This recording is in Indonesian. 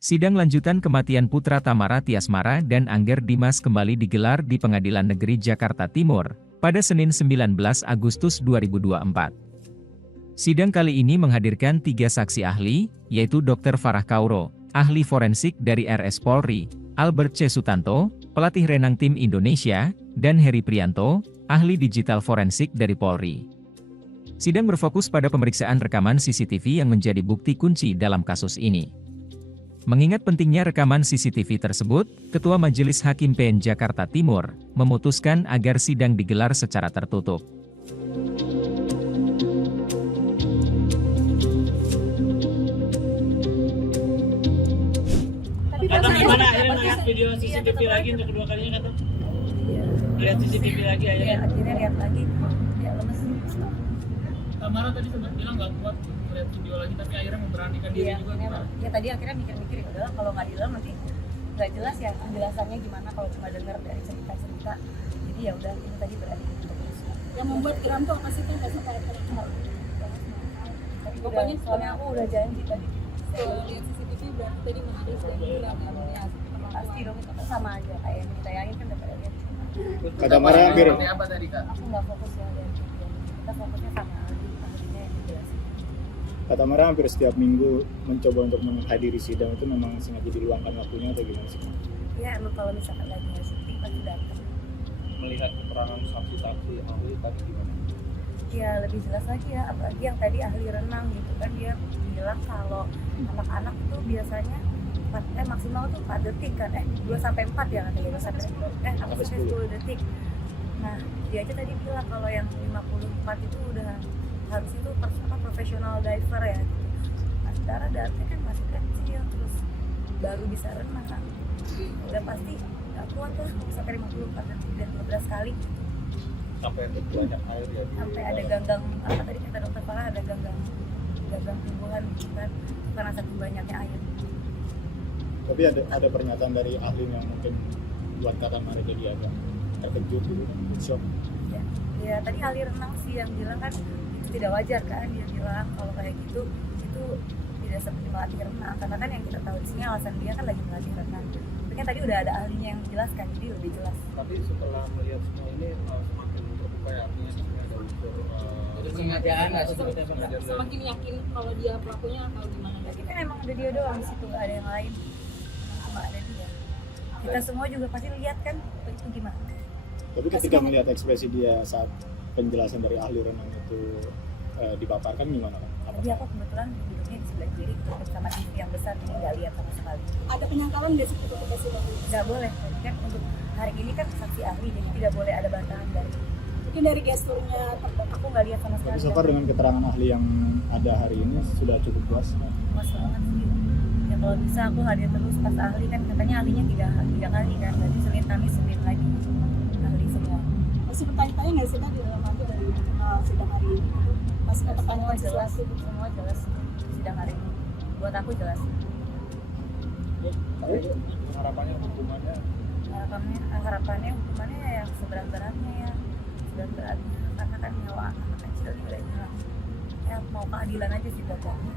Sidang lanjutan kematian putra Tamara Tiasmara dan Angger Dimas kembali digelar di Pengadilan Negeri Jakarta Timur, pada Senin 19 Agustus 2024. Sidang kali ini menghadirkan 3 saksi ahli, yaitu Dr. Farah Kauro, ahli forensik dari RS Polri, Albert C. Sutanto, pelatih renang tim Indonesia, dan Heri Prianto, ahli digital forensik dari Polri. Sidang berfokus pada pemeriksaan rekaman CCTV yang menjadi bukti kunci dalam kasus ini. Mengingat pentingnya rekaman CCTV tersebut, Ketua Majelis Hakim PN Jakarta Timur memutuskan agar sidang digelar secara tertutup. Kata gimana akhirnya ngeliat video CCTV lagi untuk kedua kalinya kata? Lihat CCTV lagi akhirnya. Akhirnya lihat lagi, ya lemes. Tamara tadi sempat bilang nggak kuat lihat video lagi, tapi akhirnya memberanikan diri juga gimana? Ya tadi akhirnya mikir-mikir, ya udahlah kalau nggak di dalam nanti nggak jelas ya penjelasannya gimana kalau cuma dengar dari cerita-cerita. Jadi ya udah ini tadi berani untuk terus. Yang membuat geram tuh apa sih tuh nggak sampai Pokoknya soalnya aku udah janji tadi. kalau lihat CCTV berarti tadi mengalir saya geram ya Pasti dong itu kan sama aja kayak yang ditayangin kan udah pada lihat. Kata Mara hampir apa tadi kak? Aku nggak fokus ya lihat video. Kita fokusnya sama ahlinya yang dijelasin. Kata Mara hampir setiap minggu mencoba untuk menghadiri sidang itu memang sengaja diluangkan waktunya atau gimana sih? Ya emang kalau misalkan lagi nggak syuting pasti datang. Melihat keterangan saksi-saksi ahli tadi gimana? Ya lebih jelas lagi ya, apalagi yang tadi ahli renang gitu kan, dia bilang kalau anak-anak tuh biasanya maksimal tuh 4 detik kan, 2 sampai 4 ya katanya, 2 sampai 10 detik. Nah dia aja tadi bilang kalau yang 54 itu udah harus itu profesional diver ya gitu. Nah secara daratnya kan masih kecil, terus baru bisa renang kan, udah pasti gak kuat lah sampai 54 detik dan 12 kali Sampai banyak air ya? sampai ada ganggang, apa tadi kata dokter Farah, ada ganggang tumbuhan gitu kan karena saking banyaknya air. Tapi ada pernyataan dari ahli yang mungkin buat Kata Mara jadi agak terkejut gitu, shock. Ya tadi ahli renang sih yang bilang kan itu tidak wajar kan, dia bilang kalau kayak gitu itu tidak seperti melatih renang, karena kan yang kita tahu di sini alasan dia kan lagi melatih renang. Tapi kan tadi udah ada ahlinya yang menjelaskan, jadi lebih jelas. Tapi setelah melihat semua ini semakin terbuka ya, artinya sebenarnya ada unsur Kesengajaan nggak sih sebetulnya? semakin yakin kalau dia pelakunya atau gimana? Tapi kan emang ada dia doang di situ, nggak ada yang lain, cuma ada dia. Kita semua juga pasti lihat kan itu gimana. Tapi ketika melihat ekspresi dia saat penjelasan dari ahli renang itu dipaparkan gimana kan? Tadi aku kebetulan duduknya di sebelah kiri bersama TV yang besar, jadi nggak lihat sama sekali. Ada penyangkalan nggak sih ketika sidang ini? Nggak boleh, kan untuk hari ini kan saksi ahli, jadi tidak boleh ada bantahan dari. Mungkin dari gesturnya Aku nggak lihat sama sekali. Tapi so far dengan keterangan ahli yang ada hari ini sudah cukup puas. Mas banget sih. Ya kalau bisa aku hadir terus pas ahli kan, katanya ahlinya tiga kali kan, berarti Senin Kamis Senin lagi ahli semua. masih bertanya-tanya nggak sih tadi dalam arti dari sidang hari ini? Masih ada Semua pertanyaan jelas, sesuatu? semua jelas sidang hari ini. Buat aku jelas. harapannya hukumannya Harapannya hukumannya yang seberat-beratnya ya, seberat-beratnya, karena kan nyawa anak kecil juga hilang. Ya mau keadilan aja sih pokoknya.